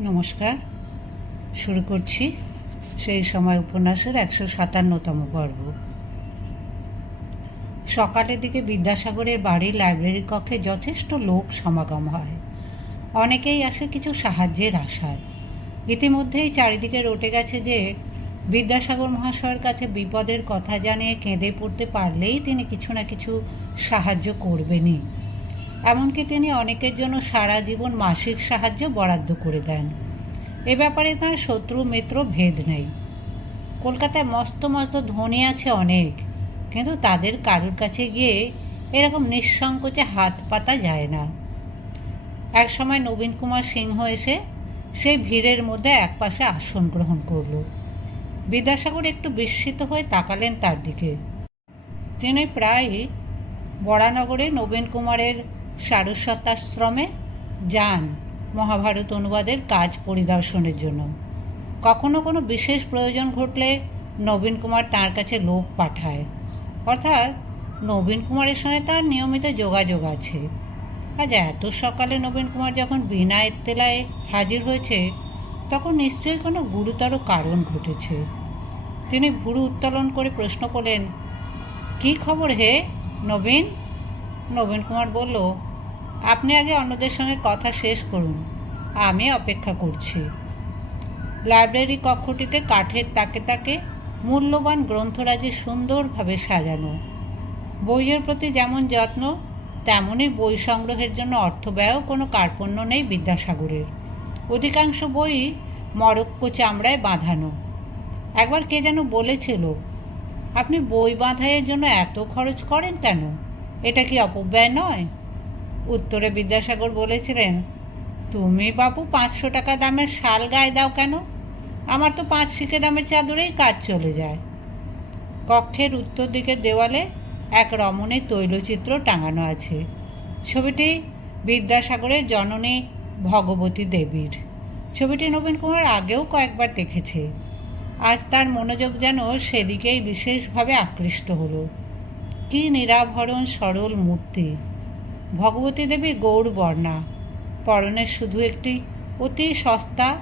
নমস্কার। শুরু করছি সেই সময় উপন্যাসের একশো সাতান্নতম পর্ব। সকালের দিকে বিদ্যাসাগরের বাড়ির লাইব্রেরি কক্ষে যথেষ্ট লোক সমাগম হয়। অনেকেই আসে কিছু সাহায্যের আশায়। ইতিমধ্যেই চারিদিকে রটে গেছে যে, বিদ্যাসাগর মহাশয়ের কাছে বিপদের কথা জানিয়ে কেঁদে পড়তে পারলেই তিনি কিছু না কিছু সাহায্য করবেনই। এমনকি তিনি অনেকের জন্য সারা জীবন মাসিক সাহায্য বরাদ্দ করে দেন। এ ব্যাপারে তার শত্রু, মিত্র ভেদ নেই। কলকাতায় মস্ত মস্ত ধনী আছে অনেক, কিন্তু তাদের কারুর কাছে গিয়ে এরকম নিঃসংকোচে হাত পাতা যায় না। এক সময় নবীন কুমার সিংহ এসে সেই ভিড়ের মধ্যে একপাশে আসন গ্রহণ করল। বিদ্যাসাগর একটু বিস্মিত হয়ে তাকালেন তার দিকে। তিনি প্রায় বরানগরে নবীন কুমারের সারস্বতাশ্রমে যান মহাভারত অনুবাদের কাজ পরিদর্শনের জন্য। কখনো কোনো বিশেষ প্রয়োজন ঘটলে নবীন কুমার তার কাছে লোক পাঠায়। অর্থাৎ নবীন কুমারের সঙ্গে তার নিয়মিত যোগাযোগ আছে। আজ এত সকালে নবীন কুমার যখন বিনা এত্তেলায় হাজির হয়েছে, তখন নিশ্চয়ই কোনো গুরুতর কারণ ঘটেছে। তিনি ভুরু উত্তোলন করে প্রশ্ন করলেন, কী খবর হে নবীন? নবীন কুমার বলল আপনি আগে অন্যদের সঙ্গে কথা শেষ করুন। আমি অপেক্ষা করছি। লাইব্রেরি কক্ষটিতে কাঠের তাকে তাকে মূল্যবান গ্রন্থরাজি সুন্দরভাবে সাজানো। বইয়ের প্রতি যেমন যত্ন তেমনই বই সংগ্রহের জন্য অর্থ ব্যয়ও কোনো কার্পণ্য নেই বিদ্যাসাগরের। অধিকাংশ বই মরক্কো চামড়ায় বাঁধানো। একবার কে যেন বলেছিল, আপনি বই বাঁধাইয়ের জন্য এত খরচ করেন কেন? এটা কি অপব্যয় নয়? উত্তরে বিদ্যাসাগর বলেছিলেন, তুমি বাবু পাঁচশো টাকা দামের শাল গায়ে দাও কেন? আমার তো পাঁচ শিকে দামের চাদরেই কাজ চলে যায়। কক্ষের উত্তর দিকের দেওয়ালে এক রমণীর তৈলচিত্র টাঙানো আছে। ছবিটি বিদ্যাসাগরের জননী ভগবতী দেবীর। ছবিটি নবীন কুমার আগেও কয়েকবার দেখেছে। আজ তার মনোযোগ যেন সেদিকেই বিশেষভাবে আকৃষ্ট হলো। কি নিরাভরণ সরল মূর্তি! ভগবতী দেবী গৌর বর্ণা। পরনে শুধু একটি অতি সস্তা,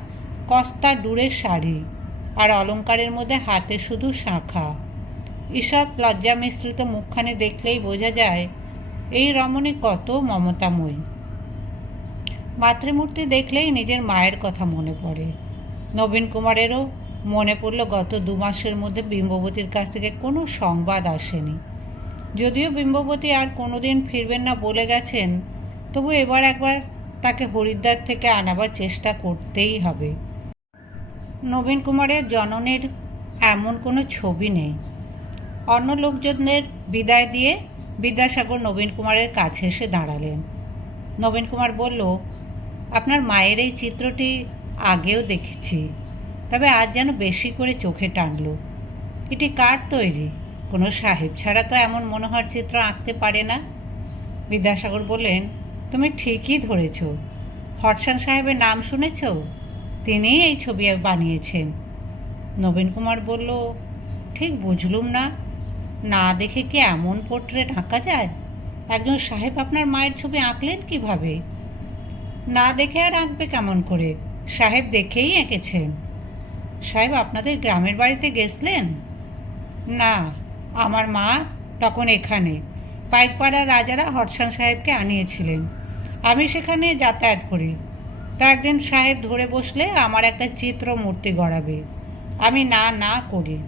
কস্তা ডুরের শাড়ি আর অলংকারের মধ্যে হাতে শুধু শাঁখা। ঈষৎ লজ্জা মিশ্রিত মুখখানি দেখলেই বোঝা যায়, এই রমণী কত মমতাময়ী। মাতৃমূর্তি দেখলেই নিজের মায়ের কথা মনে পড়ে। নবীন কুমারেরও মনে পড়ল, গত দু মাসের মধ্যে বিম্ববতীর কাছ থেকে কোনো সংবাদ আসেনি। যদিও বিম্ববতী আর কোনোদিন ফিরবেন না বলে গেছেন, তবু এবার একবার তাকে হরিদ্বার থেকে আনাবার চেষ্টা করতেই হবে। নবীন কুমারের জননের এমন কোনো ছবি নেই। অন্য লোকজনের বিদায় দিয়ে বিদ্যাসাগর নবীন কুমারের কাছে এসে দাঁড়ালেন। নবীন কুমার বলল, আপনার মায়ের এই চিত্রটি আগেও দেখেছি, তবে আজ যেন বেশি করে চোখে টানল। এটি কার তৈরি? কোনো সাহেব ছাড়া তো এমন মনোহর চিত্র আঁকতে পারে না। বিদ্যাসাগর বললেন, তুমি ঠিকই ধরেছ। হরসান সাহেবের নাম শুনেছ? তিনিই এই ছবি বানিয়েছেন। নবীন কুমার বলল, ঠিক বুঝলুম না। না দেখে কি এমন পোর্ট্রেট আঁকা যায়? একজন সাহেব আপনার মায়ের ছবি আঁকলেন কীভাবে? না দেখে আর আঁকবে কেমন করে? সাহেব দেখেই এঁকেছেন। সাহেব, আপনাদের গ্রামের বাড়িতে গেছলেন? না। আমার মা তখন এখানে। পাইকপাড়া রাজারা হরসান সাহেবকে আনিয়েছিলেন। আমি সেখানে যাতায়াত করি। তা একদিন সাহেব ধরে বসলে আমার একটা চিত্র মূর্তি গড়াবে। আমি না না করি।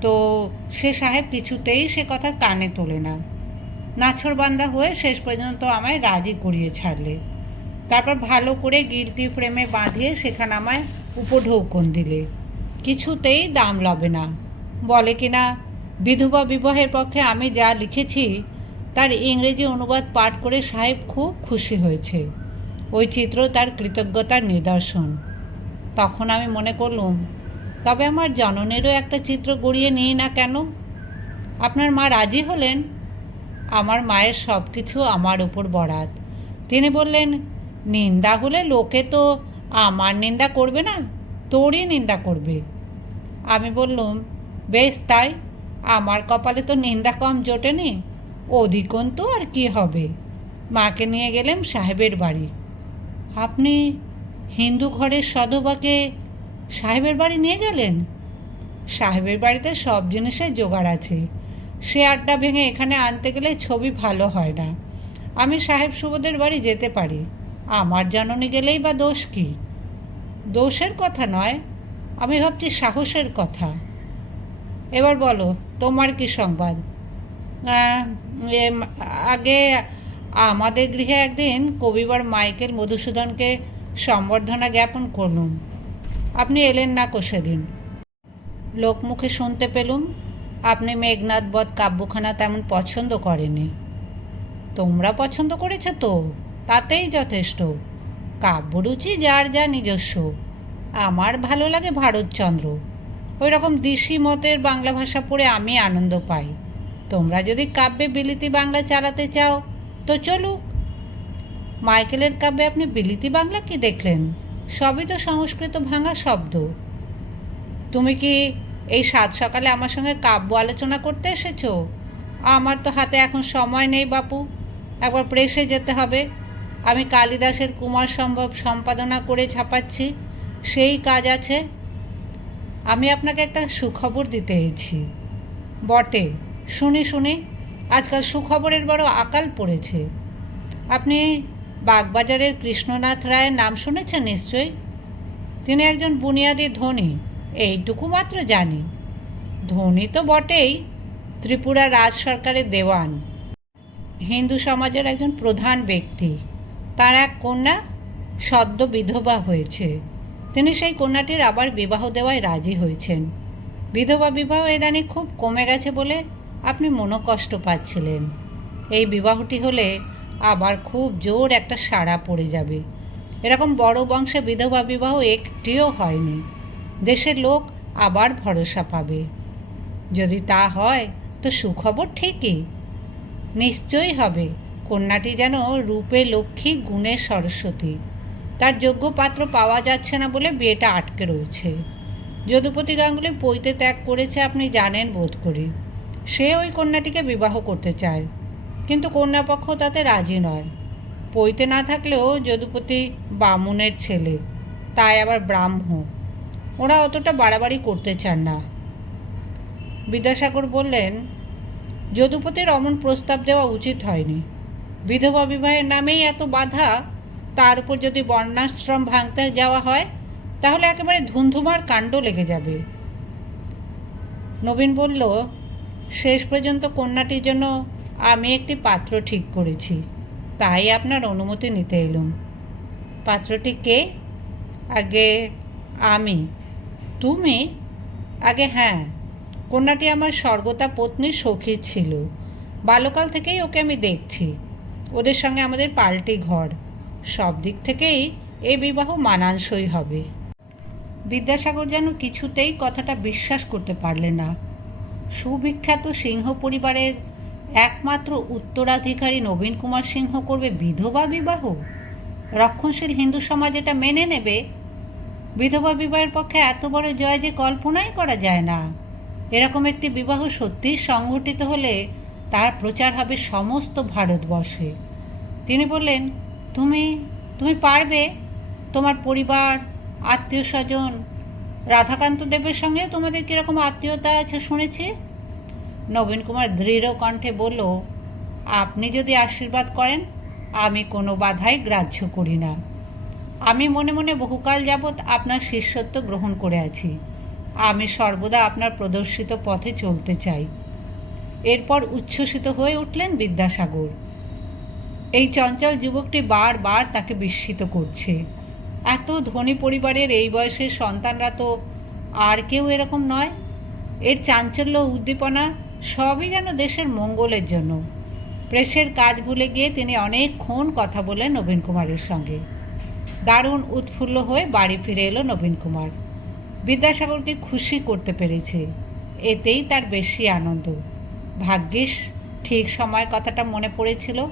তো সে সাহেব কিছুতেই সে কথা কানে তোলে না। নাছরবান্দা হয়ে শেষ পর্যন্ত আমায় রাজি করিয়ে ছাড়লে। তারপর ভালো করে গিলতি ফ্রেমে বাঁধিয়ে সেখানে আমায় উপঢৌকন দিলে। কিছুতেই দাম লবে না। বলে কিনা বিধবা বিবাহের পক্ষে আমি যা লিখেছি, তার ইংরেজি অনুবাদ পাঠ করে সাহেব খুব খুশি হয়েছে। ওই চিত্র তার কৃতজ্ঞতার নিদর্শন। তখন আমি মনে করলুম, তবে আমার জননেরও একটা চিত্র গড়িয়ে নিই না কেন? আপনার মা রাজি হলেন? আমার মায়ের সব কিছু আমার ওপর বরাত। তিনি বললেন, নিন্দা হলে লোকে তো আমার নিন্দা করবে না, তোরই নিন্দা করবে। আমি বললুম, বেশ তাই। আমার কপালে তো নিন্দা কম জোটেনি অধিকন্তু আর কি হবে? মাকে নিয়ে গেলাম সাহেবের বাড়ি। আপনি হিন্দু ঘরের সধবাকে সাহেবের বাড়ি নিয়ে গেলেন? সাহেবের বাড়িতে সব জিনিসের জোগাড় আছে। সে আড্ডা ভেঙে এখানে আনতে গেলে ছবি ভালো হয় না। আমি সাহেব সুবোধের বাড়ি যেতে পারি। আমার জননী গেলেই বা দোষ কী? দোষের কথা নয়, আমি ভাবছি সাহসের কথা। এবার বলো, তোমার কি সংবাদ? আগে আমাদের গৃহে একদিন কবিবার মাইকেল মধুসূদনকে সম্বর্ধনা জ্ঞাপন করলুম। আপনি এলেন না কো সেদিন? লোকমুখে শুনতে পেলুম, আপনি মেঘনাথ বধ কাব্যখানা তেমন পছন্দ করেনি তোমরা পছন্দ করেছ তো, তাতেই যথেষ্ট। কাব্যরুচি যার যা নিজস্ব। আমার ভালো লাগে ভারতচন্দ্র। ওই রকম দিশি মতের বাংলা ভাষা পড়ে আমি আনন্দ পাই। তোমরা যদি কাব্যে বিলিতি বাংলা চালাতে চাও, তো চলুক। মাইকেলের কাব্যে আপনি বিলিতি বাংলা কি দেখলেন? সবই তো সংস্কৃত ভাঙা শব্দ। তুমি কি এই সাত সকালে আমার সঙ্গে কাব্য আলোচনা করতে এসেছ? আমার তো হাতে এখন সময় নেই বাপু। একবার প্রেসে যেতে হবে। আমি কালিদাসের কুমার সম্ভব সম্পাদনা করে ছাপাচ্ছি। সেই কাজ আছে। আমি আপনাকে একটা সুখবর দিতে এসেছি। বটে, শুনি শুনি আজকাল সুখবরের বড় আকাল পড়েছে। আপনি বাগবাজারের কৃষ্ণনাথ রায়ের নাম শুনেছেন নিশ্চয়ই? তিনি একজন বুনিয়াদি ধনী, এইটুকু মাত্র জানি। ধনী তো বটেই, ত্রিপুরা রাজ সরকারের দেওয়ান। হিন্দু সমাজের একজন প্রধান ব্যক্তি। তার এক কন্যা সদ্য বিধবা হয়েছে। তিনি সেই কন্যাটির আবার বিবাহ দেওয়ায় রাজি হয়েছেন। বিধবা বিবাহ ইদানিং খুব কমে গেছে বলে আপনি মনোকষ্ট পাচ্ছিলেন। এই বিবাহটি হলে আবার খুব জোর একটা সাড়া পড়ে যাবে। এরকম বড় বংশে বিধবা বিবাহ একটিও হয়নি। দেশের লোক আবার ভরসা পাবে। যদি তা হয়, তো সুখবর ঠিকই। নিশ্চয়ই হবে। কন্যাটি যেন রূপে লক্ষ্মী, গুণে সরস্বতী। তার যোগ্য পাত্র পাওয়া যাচ্ছে না বলে বিয়েটা আটকে রয়েছে। যদুপতি গাঙ্গুলি পৈতে ত্যাগ করেছে আপনি জানেন বোধ করি। সে ওই কন্যাটিকে বিবাহ করতে চায়, কিন্তু কন্যাপক্ষ তাতে রাজি নয়। পৈতে না থাকলেও যদুপতি বামুনের ছেলে, তাই আবার ব্রাহ্ম। ওরা অতটা বাড়াবাড়ি করতে চান না। বিদ্যাসাগর বললেন, যদুপতির অমন প্রস্তাব দেওয়া উচিত হয়নি। বিধবা বিবাহের নামেই এত বাধা তার উপর যদি বর্ণাশ্রম ভাঙতে যাওয়া হয়, তাহলে একেবারে ধুন্ধুমার কাণ্ড লেগে যাবে। নবীন বলল, শেষ পর্যন্ত কন্যাটির জন্য আমি একটি পাত্র ঠিক করেছি। তাই আপনার অনুমতি নিতে এলুম। পাত্রটি কে? আগে আমি। তুমি? আগে হ্যাঁ কন্যাটি আমার স্বর্গতা পত্নীর সখী ছিল। বাল্যকাল থেকেই ওকে আমি দেখছি। ওদের সঙ্গে আমাদের পাল্টি ঘর। সব দিক থেকেই এ বিবাহ মানানসই হবে। বিদ্যাসাগর যেন কিছুতেই কথাটা বিশ্বাস করতে পারলে না। সুবিখ্যাত সিংহ পরিবারের একমাত্র উত্তরাধিকারী নবীন কুমার সিংহ করবে বিধবা বিবাহ? রক্ষণশীল হিন্দু সমাজ এটা মেনে নেবে। বিধবা বিবাহের পক্ষে এত বড় জয় যে কল্পনাই করা যায় না। এরকম একটি বিবাহ সত্যিই সংঘটিত হলে তার প্রচার হবে সমস্ত ভারতবর্ষে। তিনি বললেন তুমি তুমি পারবে। তোমার পরিবার, আত্মীয় স্বজন, রাধাকান্ত দেবের সঙ্গে তোমাদের কীরকম আত্মীয়তা আছে শুনেছি? নবীন কুমার দৃঢ় কণ্ঠে বলল, আপনি যদি আশীর্বাদ করেন, আমি কোনো বাধাই গ্রাহ্য করি না। আমি মনে মনে বহুকাল যাবৎ আপনার শিষ্যত্ব গ্রহণ করে আছি। আমি সর্বদা আপনার প্রদর্শিত পথে চলতে চাই। এরপর উচ্ছ্বসিত হয়ে উঠলেন বিদ্যাসাগর। এই চঞ্চল যুবকটি বারবার তাকে বিস্মিত করছে। এত ধনী পরিবারের এই বয়সের সন্তানরা তো আর কেউ এরকম নয়। এর চাঞ্চল্য, উদ্দীপনা সবই যেন দেশের মঙ্গলের জন্য। প্রেসের কাজ ভুলে গিয়ে তিনি অনেকক্ষণ কথা বলেন নবীন কুমারের সঙ্গে। দারুণ উৎফুল্ল হয়ে বাড়ি ফিরে এলো নবীন কুমার। বিদ্যাসাগরকে খুশি করতে পেরেছে। এতেই তার বেশি আনন্দ। ভাগ্যিস ঠিক সময় কথাটা মনে পড়েছিল।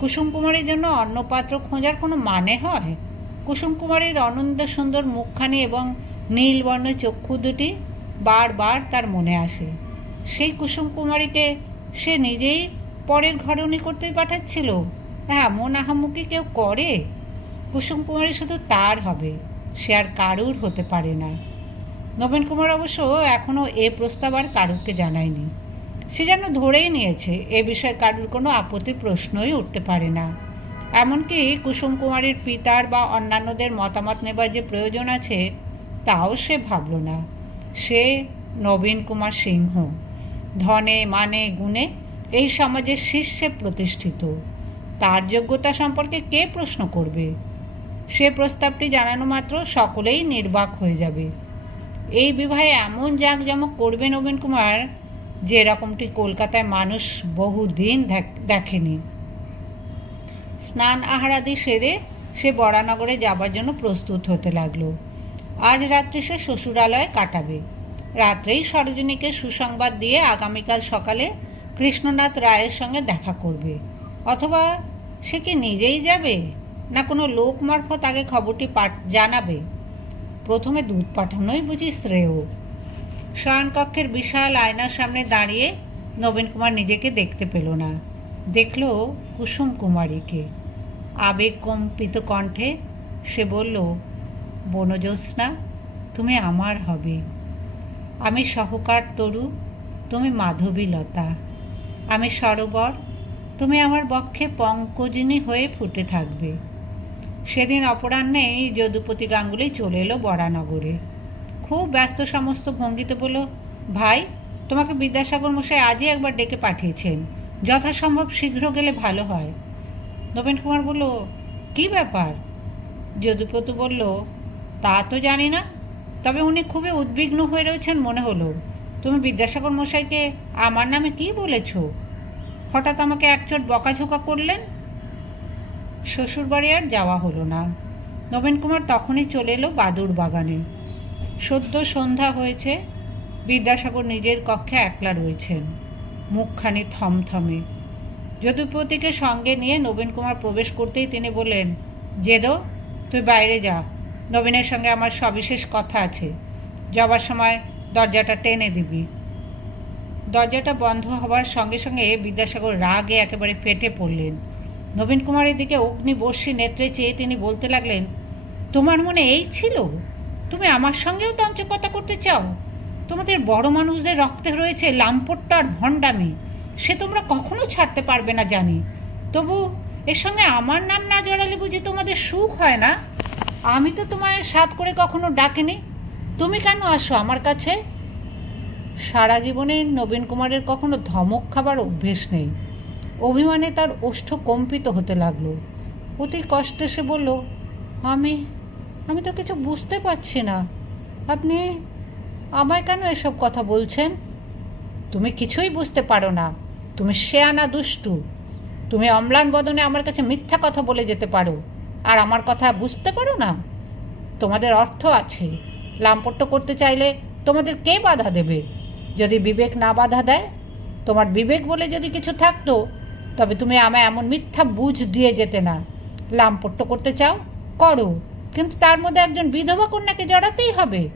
কুসুম কুমারীর জন্য অন্য পাত্র খোঁজার কোনো মানে হয়? কুসুম কুমারীর অনন্ত সুন্দর মুখখানি এবং নীলবর্ণ চক্ষু দুটি বারবার তার মনে আসে। সেই কুসুম কুমারীকে সে নিজেই পরের ঘরণী করতে পাঠাচ্ছিল। হ্যাঁ মন আহামুকি কেউ করে? কুসুম কুমারী শুধু তার হবে, সে আর কারুর হতে পারে না। নবীন কুমার অবশ্য এখনও এ প্রস্তাব আর কারুকে জানায়নি। সে যেন ধরেই নিয়েছে, এ বিষয়ে কারুর কোনো আপত্তি প্রশ্নই উঠতে পারে না। এমনকি কুসুম কুমারীর পিতার বা অন্যান্যদের মতামত নেবার যে প্রয়োজন আছে, তাও সে ভাবল না। সে নবীন কুমার সিংহ। ধনে মানে গুণে এই সমাজের শীর্ষে প্রতিষ্ঠিত। তার যোগ্যতা সম্পর্কে কে প্রশ্ন করবে? সে প্রস্তাবটি জানানো মাত্র সকলেই নির্বাক হয়ে যাবে। এই বিবাহে এমন জাঁকজমক করবে নবীন কুমার যে এরকমটি কলকাতায় মানুষ বহুদিন দেখ- দেখেনি। স্নান আহারাদি সেরে সে বরানগরে যাবার জন্য প্রস্তুত হতে লাগল। আজ রাত্রি সে শ্বশুরালয়ে কাটাবে। রাত্রেই সরোজিনীকে সুসংবাদ দিয়ে আগামীকাল সকালে কৃষ্ণনাথ রায়ের সঙ্গে দেখা করবে। অথবা সে কি নিজেই যাবে? না কোনো লোক মারফত আগে খবরটি পাঠ জানাবে? প্রথমে দুধ পাঠানোই বুঝি শ্রেয়। শয়নকক্ষের বিশাল আয়নার সামনে দাঁড়িয়ে নবীন কুমার নিজেকে দেখতে পেল না। দেখল কুসুম কুমারীকে। আবেগ কম্পিত কণ্ঠে সে বলল, বনজ্যোৎস্না, তুমি আমার হবে। আমি সহকার তরু, তুমি মাধবী লতা। আমি সরোবর, তুমি আমার বক্ষে পঙ্কজিনী হয়ে ফুটে থাকবে। সেদিন অপরাহ্নেই যদুপতি গাঙ্গুলি চলে এলো বরানগরে। খুব ব্যস্ত সমস্ত ভঙ্গিতে বলল, ভাই, তোমাকে বিদ্যাসাগর মশাই আজই একবার ডেকে পাঠিয়েছেন। যথাসম্ভব শীঘ্র গেলে ভালো হয়। নবীন কুমার বলল, কি ব্যাপার? যদুপতি বলল, তা তো জানি না, তবে উনি খুবই উদ্বিগ্ন হয়ে রয়েছেন মনে হলো। তুমি বিদ্যাসাগর মশাইকে আমার নামে কি বলেছ? হঠাৎ আমাকে একচোট বকাঝোকা করলেন? শ্বশুরবাড়ি আর যাওয়া হলো না। নবীন কুমার তখনই চলে এলো বাদুর বাগানে। সদ্য সন্ধ্যা হয়েছে, বিদ্যাসাগর নিজের কক্ষে একলা রয়েছেন, মুখখানি থমথমে। যদুপতিকে সঙ্গে নিয়ে নবীন কুমার প্রবেশ করতেই তিনি বললেন, জেদো, তুই বাইরে যা। নবীনের সঙ্গে আমার সবিশেষ কথা আছে। যাবার সময় দরজাটা টেনে দিবি। দরজাটা বন্ধ হওয়ার সঙ্গে সঙ্গে বিদ্যাসাগর রাগে একেবারে ফেটে পড়লেন। নবীন কুমারের দিকে অগ্নিবর্ষী নেত্রে চেয়ে তিনি বলতে লাগলেন, তোমার মনে এই ছিল? তুমি আমার সঙ্গেও তঞ্চকতা করতে চাও? তোমাদের বড় মানুষদের রক্তে রয়েছে লাম্পট্ট আর ভণ্ডামি। সে তোমরা কখনো ছাড়তে পারবে না, জানি। তবু এর সঙ্গে আমার নাম না জড়ালে বুঝি তোমাদের সুখ হয় না? আমি তো তোমায় সাত করে কখনো ডাকিনি। তুমি কেন আসো আমার কাছে? সারা জীবনে নবীন কুমারের কখনো ধমক খাবার অভ্যেস নেই। অভিমানে তার ওষ্ঠ কম্পিত হতে লাগল। অতি কষ্টে সে বলল, আমি আমি তো কিছু বুঝতে পারছি না। আপনি আমায় কেন এসব কথা বলছেন? তুমি কিছুই বুঝতে পারো না। তুমি শেয়ানা দুষ্টু। তুমি অম্লান বদনে আমার কাছে মিথ্যা কথা বলে যেতে পারো। আর আমার কথা বুঝতে পারো না? তোমাদের অর্থ আছে। লাম্পট্য করতে চাইলে তোমাদের কে বাধা দেবে? যদি বিবেক না বাধা দেয়, তোমার বিবেক বলে যদি কিছু থাকতো, তবে তুমি আমায় এমন মিথ্যা বুঝ দিয়ে যেতে না। লাম্পট্য করতে চাও, করো। কিন্তু তার মধ্যে একজন বিধবা কন্যাকে জড়াতেই হবে।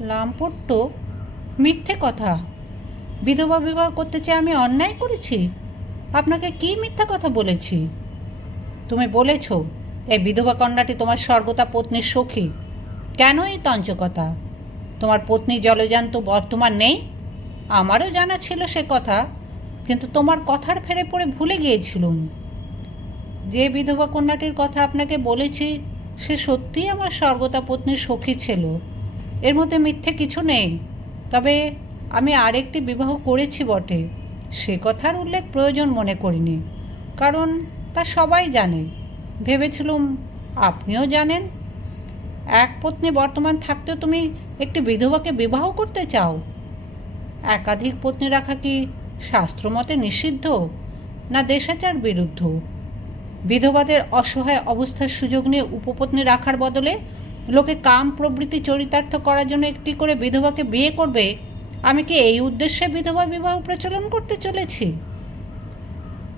লাম্পট্য মিথ্যে কথা। বিধবা বিবাহ করতে চেয়ে আমি অন্যায় করেছি? আপনাকে কি মিথ্যা কথা বলেছি? তুমি বলেছ, এই বিধবা কন্যাটি তোমার স্বর্গতা পত্নীর সখী। কেন এই তঞ্চকতা? তোমার পত্নী জলজান্ত বর্তমান নেই? আমারও জানা ছিল সে কথা, কিন্তু তোমার কথার ফেরে পড়ে ভুলে গিয়েছিলুম। যে বিধবা কন্যাটির কথা আপনাকে বলেছি সে সত্যিই আমার স্বর্গতা পত্নীর সখী ছিল। এর মধ্যে মিথ্যে কিছু নেই। তবে আমি আরেকটি বিবাহ করেছি বটে। সে কথার উল্লেখ প্রয়োজন মনে করিনি, কারণ তা সবাই জানে। ভেবেছিলুম আপনিও জানেন। এক পত্নী বর্তমান থাকতেও তুমি একটি বিধবাকে বিবাহ করতে চাও? একাধিক পত্নী রাখা কি শাস্ত্রমতে নিষিদ্ধ, না দেশাচার বিরুদ্ধ? বিধবাদের অসহায় অবস্থার সুযোগ নিয়ে উপপত্নী রাখার বদলে লোকে কাম প্রবৃত্তি চরিতার্থ করার জন্য একটি করে বিধবাকে বিয়ে করবে, আমি কি এই উদ্দেশ্যে বিধবা বিবাহ প্রচলন করতে চলেছি?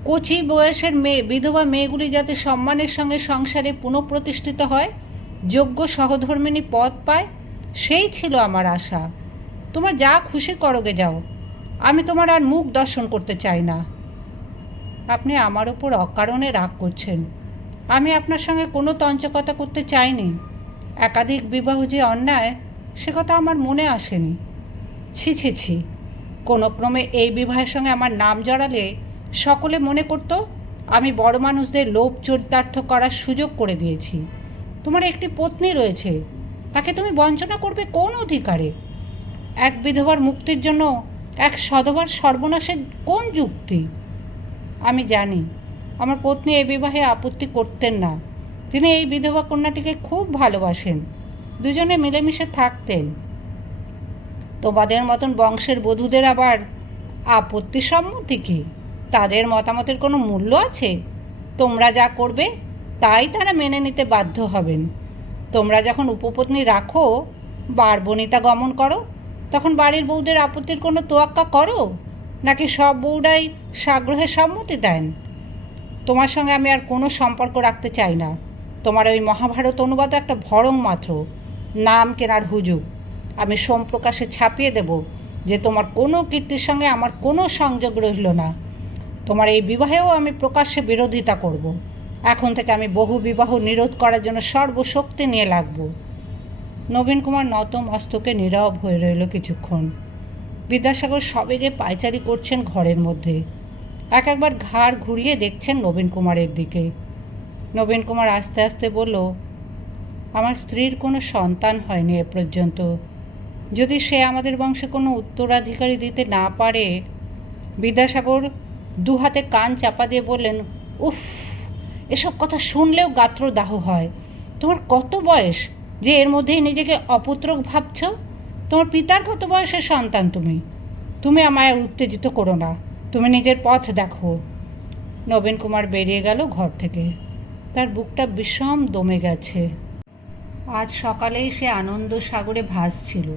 কচি বয়সের মেয়ে, বিধবা মেয়েগুলি যাতে সম্মানের সঙ্গে সংসারে পুনঃপ্রতিষ্ঠিত হয়, যোগ্য সহধর্মিণী পদ পায়, সেই ছিল আমার আশা। তোমার যা খুশি করোগে যাও। আমি তোমার আর মুখ দর্শন করতে চাই না। আপনি আমার ওপর অকারণে রাগ করছেন। আমি আপনার সঙ্গে কোনো তঞ্চকতা করতে চাইনি। একাধিক বিবাহ যে অন্যায়, সে কথা আমার মনে আসেনি। ছি ছি ছি। কোনো ক্রমে এই বিবাহের সঙ্গে আমার নাম জড়ালে সকলে মনে করত, আমি বড় মানুষদের লোভ চরিতার্থ করার সুযোগ করে দিয়েছি। তোমার একটি পত্নী রয়েছে, তাকে তুমি বঞ্চনা করবে কোন অধিকারে? এক বিধবার মুক্তির জন্য এক সধবার সর্বনাশের কোন যুক্তি? আমি জানি। আমার পত্নী এই বিবাহে আপত্তি করতেন না। তিনি এই বিধবা কন্যাটিকে খুব ভালোবাসেন। দুজনে মিলেমিশে থাকতেন। তোমাদের মতন বংশের বধূদের আবার আপত্তি সম্মতি কি? তাদের মতামতের কোনো মূল্য আছে? তোমরা যা করবে, তাই তারা মেনে নিতে বাধ্য হবেন। তোমরা যখন উপপত্নী রাখো, বারবনিতা গমন করো, তখন বাড়ির বউদের আপত্তির কোনো তোয়াক্কা করো? নাকি সব বউরাই সাগ্রহে সম্মতি দেন? তোমার সঙ্গে আমি আর কোনো সম্পর্ক রাখতে চাই না। তোমার ওই মহাভারত অনুবাদ একটা ভরং মাত্র, নাম কেনার হুজুগ। আমি সোমপ্রকাশে ছাপিয়ে দেব যে তোমার কোনো কীর্তির সঙ্গে আমার কোনো সংযোগ রইল না। তোমার এই বিবাহেও আমি প্রকাশ্যে বিরোধিতা করব। এখন থেকে আমি বহু বিবাহ নিরোধ করার জন্য সর্বশক্তি নিয়ে লাগব। নবীন কুমার নত মস্তকে নীরব হয়ে রইল কিছুক্ষণ। বিদ্যাসাগর সবেগে পায়চারি করছেন ঘরের মধ্যে। এক একবার ঘাড় ঘুরিয়ে দেখছেন নবীন কুমারের দিকে। নবীন কুমার আস্তে আস্তে বলল, আমার স্ত্রীর কোনো সন্তান হয়নি এ পর্যন্ত। যদি সে আমাদের বংশে কোনো উত্তরাধিকারী দিতে না পারে, বিদ্যাসাগর দু হাতে কান চাপা দিয়ে বললেন, উফ, এসব কথা শুনলেও গাত্রদাহ হয়। তোমার কত বয়স? যে এর মধ্যেই নিজেকে অপুত্রক ভাবছ? তোমার পিতার কত বয়সের সন্তান তুমি? তুমি আমায় উত্তেজিত করো না। তুমি নিজের পথ দেখো। নবীন কুমার বেরিয়ে গেল ঘর থেকে। তার বুকটা বিষম দমে গেছে। আজ সকালেই সে আনন্দ সাগরে ভাসছিল।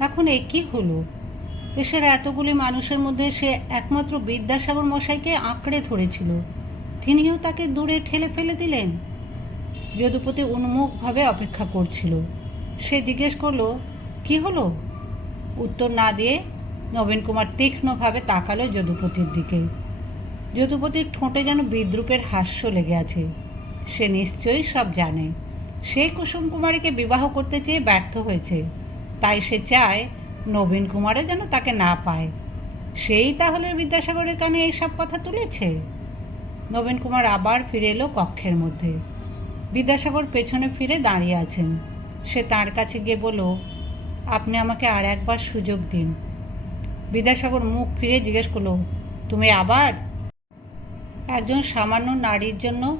এখন এ কী হলো? দেশের এতগুলি মানুষের মধ্যে সে একমাত্র বিদ্যাসাগর মশাইকে আঁকড়ে ধরেছিল। তিনিও তাকে দূরে ঠেলে ফেলে দিলেন? যদুপতি উন্মুখভাবে অপেক্ষা করছিল। সে জিজ্ঞেস করল কি হলো? উত্তর না দিয়ে নবীন কুমার তীক্ষ্ণভাবে তাকালো যদুপতির দিকে। যদুপতির ঠোঁটে যেন বিদ্রুপের হাস্য লেগে আছে। সে নিশ্চয়ই সব জানে। সে কুসুম কুমারীকে বিবাহ করতে চেয়ে ব্যর্থ হয়েছে। তাই সে চায় নবীন কুমারও যেন তাকে না পায়। সেই তাহলে বিদ্যাসাগরের কানে এইসব কথা তুলেছে? নবীন কুমার আবার ফিরে এলো কক্ষের মধ্যে। বিদ্যাসাগর পেছনে ফিরে দাঁড়িয়ে আছেন। সে তার কাছে গিয়ে বলল আপনি আমাকে আর একবার সুযোগ দিন। বিদ্যাসাগর মুখ ফিরে জিজ্ঞেস করল, তুমি আবার? একজন সামান্য নারীর জন্য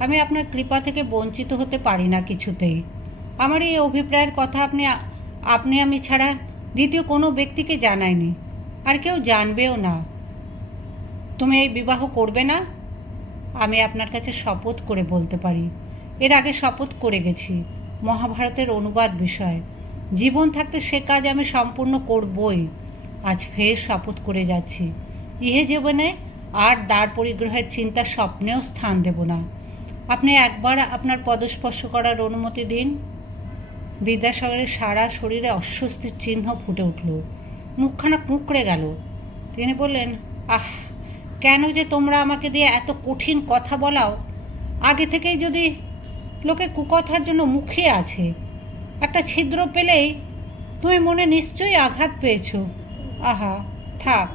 আমি আপনার কৃপা থেকে বঞ্চিত হতে পারি না কিছুতেই। আমার এই অভিপ্রায়ের কথা আপনি আপনি আমি ছাড়া দ্বিতীয় কোনো ব্যক্তিকে জানাইনি আর কেউ জানবেও না। তুমি এই বিবাহ করবে না? আমি আপনার কাছে শপথ করে বলতে পারি। এর আগে শপথ করে গেছি। মহাভারতের অনুবাদ বিষয়। জীবন থাকতে সে কাজ আমি সম্পূর্ণ করবই। আজ ফের শপথ করে যাচ্ছি। ইহে জীবনে আর দ্বার পরিগ্রহের চিন্তা স্বপ্নেও স্থান দেব না। আপনি একবার আপনার পদস্পর্শ করার অনুমতি দিন। বিদ্যাসাগরের সারা শরীরে অস্বস্তির চিহ্ন ফুটে উঠল। মুখখানা কুঁকড়ে গেল। তিনি বললেন, আহ, কেন যে তোমরা আমাকে দিয়ে এত কঠিন কথা বলাও? আগে থেকেই যদি লোকে কুকথার জন্য মুখিয়ে আছে একটা ছিদ্র পেলেই তুমি মনে নিশ্চয়ই আঘাত পেয়েছ। আহা, থাক।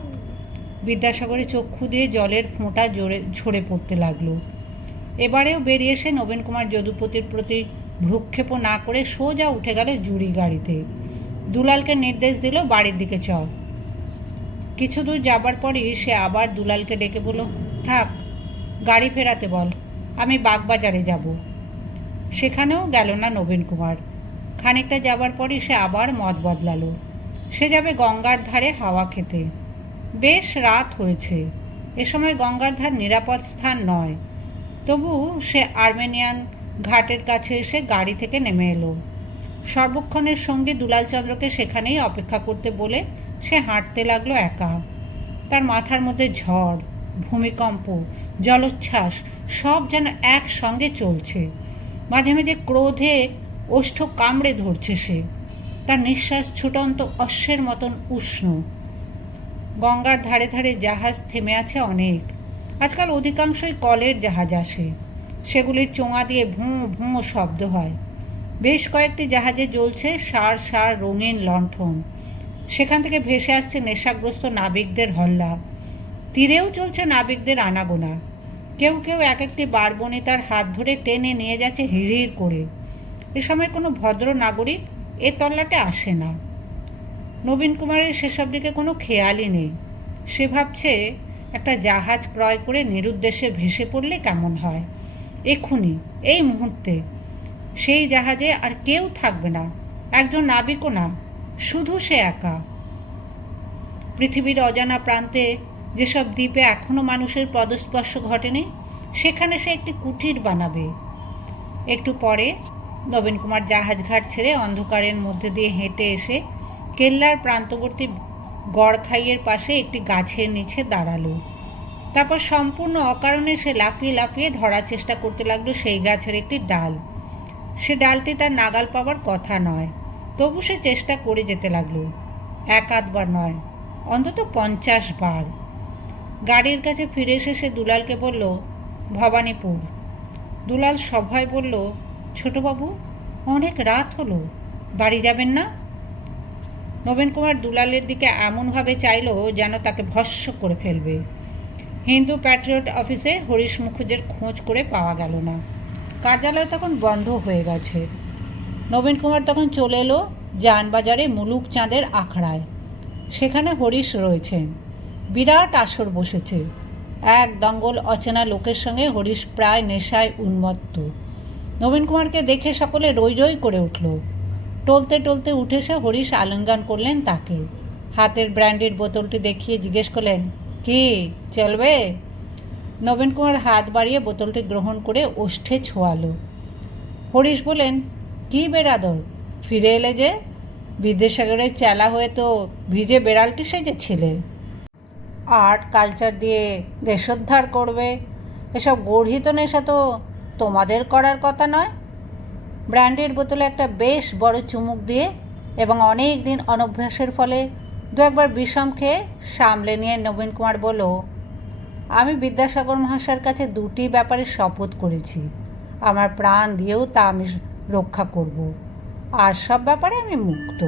বিদ্যাসাগরের চক্ষু দিয়ে জলের ফোঁটা জোরে ঝরে পড়তে লাগল। এবারেও বেরিয়ে এসে নবীন কুমার যদুপতির প্রতি ভ্রুক্ষেপ না করে সোজা উঠে গেল জুড়ি গাড়িতে। দুলালকে নির্দেশ দিল, বাড়ির দিকে চ কিছু দূর যাবার পরই সে আবার দুলালকে ডেকে বলল, থাক, গাড়ি ফেরাতে বল, আমি বাগবাজারে যাব। সেখানেও গেল না নবীন কুমার। খানিকটা যাবার পরই সে আবার মত বদলালো। সে যাবে গঙ্গার ধারে হাওয়া খেতে। বেশ রাত হয়েছে। এ সময় গঙ্গার ধার নিরাপদ স্থান নয়। তবু সে আর্মেনিয়ান ঘাটের কাছে এসে গাড়ি থেকে নেমে এলো। সর্বক্ষণের সঙ্গে দুলালচন্দ্রকে সেখানেই অপেক্ষা করতে বলে সে হাঁটতে লাগল একা। তার মাথার মধ্যে ঝড়, ভূমিকম্প, জলোচ্ছ্বাস সব যেন একসঙ্গে চলছে। মাঝে মাঝে ক্রোধে ওষ্ঠ কামড়ে ধরছে সে। তার নিঃশ্বাস ছুটন্ত অশ্বের মতন উষ্ণ। গঙ্গার ধারে ধারে জাহাজ থেমে আছে অনেক। আজকাল অধিকাংশই কলের জাহাজ আসে। সেগুলির চোঙা দিয়ে ভুঁ ভুঁ শব্দ হয়। বেশ কয়েকটি জাহাজে জ্বলছে সার সার, রঙিন লণ্ঠন। সেখান থেকে ভেসে আসছে নেশাগ্রস্ত নাবিকদের হল্লা। তীরেও চলছে নাবিকদের আনাগোনা। কেউ কেউ এক একটি বারবনিতার হাত ধরে টেনে নিয়ে যাচ্ছে হিড়হিড় করে। এ সময় কোনো ভদ্র নাগরিক এ তল্লাটে আসে না। নবীন কুমারের সেসব দিকে কোনো খেয়ালই নেই। সে ভাবছে, একটা জাহাজ ক্রয় করে নিরুদ্দেশে ভেসে পড়লে কেমন হয়? এক্ষুনি, এই মুহূর্তে। সেই জাহাজে আর কেউ থাকবে না। একজন নাবিকও না, শুধু সে একা। পৃথিবীর অজানা প্রান্তে যেসব দ্বীপে এখনও মানুষের পদস্পর্শ ঘটেনি, সেখানে সে একটি কুটির বানাবে। একটু পরে নবীন কুমার জাহাজ ঘাট ছেড়ে অন্ধকারের মধ্যে দিয়ে হেঁটে এসে কেল্লার প্রান্তবর্তী গড়খাইয়ের পাশে একটি গাছের নিচে দাঁড়াল। তারপর সম্পূর্ণ অকারণে সে লাফিয়ে লাফিয়ে ধরার চেষ্টা করতে লাগল সেই গাছের একটি ডাল। সে ডালটি তার নাগাল পাওয়ার কথা নয়, তবু সে চেষ্টা করে যেতে লাগল। এক আধবার নয়, অন্তত পঞ্চাশ বার। গাড়ির কাছে ফিরে এসে সে দুলালকে বলল, ভবানীপুর। দুলাল সভয় বলল ছোটবাবু, অনেক রাত হলো। বাড়ি যাবেন না? নবীন কুমার দুলালের দিকে এমনভাবে চাইল যেন তাকে ভস্য করে ফেলবে। হিন্দু প্যাট্রিয়ট অফিসে হরিশ মুখুজ্জের খোঁজ করে পাওয়া গেল না। কার্যালয় তখন বন্ধ হয়ে গেছে। নবীন কুমার তখন চলে এলো যানবাজারে মুলুক চাঁদের আখড়ায়। সেখানে হরিশ রয়েছেন বিরাট আসর বসেছে। এক দঙ্গল অচেনা লোকের সঙ্গে হরিশ প্রায় নেশায় উন্মত্ত। নবীন কুমারকে দেখে সকলে রই রই করে উঠল। টলতে টলতে উঠে সে হরিশ আলিঙ্গন করলেন তাকে। হাতের ব্র্যান্ডের বোতলটি দেখিয়ে জিজ্ঞেস করলেন, কি, চলবে? নবীন কুমার হাত বাড়িয়ে বোতলটি গ্রহণ করে ওষ্ঠে ছোঁয়ালো। হরিশ বলেন কি বেরাদর ফিরে এলে যে? বিদ্যাসাগরের চেলা হয়ে তো ভিজে বেড়ালটি সেজেছিলে। আর্ট, কালচার দিয়ে দেশোদ্ধার করবে। এসব গর্হিত নেশা তো তোমাদের করার কথা নয়। ব্র্যান্ডের বোতলে একটা বেশ বড় চুমুক দিয়ে এবং অনেক দিন অনভ্যাসের ফলে দু একবার বিষম খেয়ে সামলে নিয়ে নবীন কুমার বলল, আমি বিদ্যাসাগর মহাশয়ের কাছে দুটি ব্যাপারে শপথ করেছি। আমার প্রাণ দিয়েও তা আমি রক্ষা করব। আর সব ব্যাপারে আমি মুক্ত।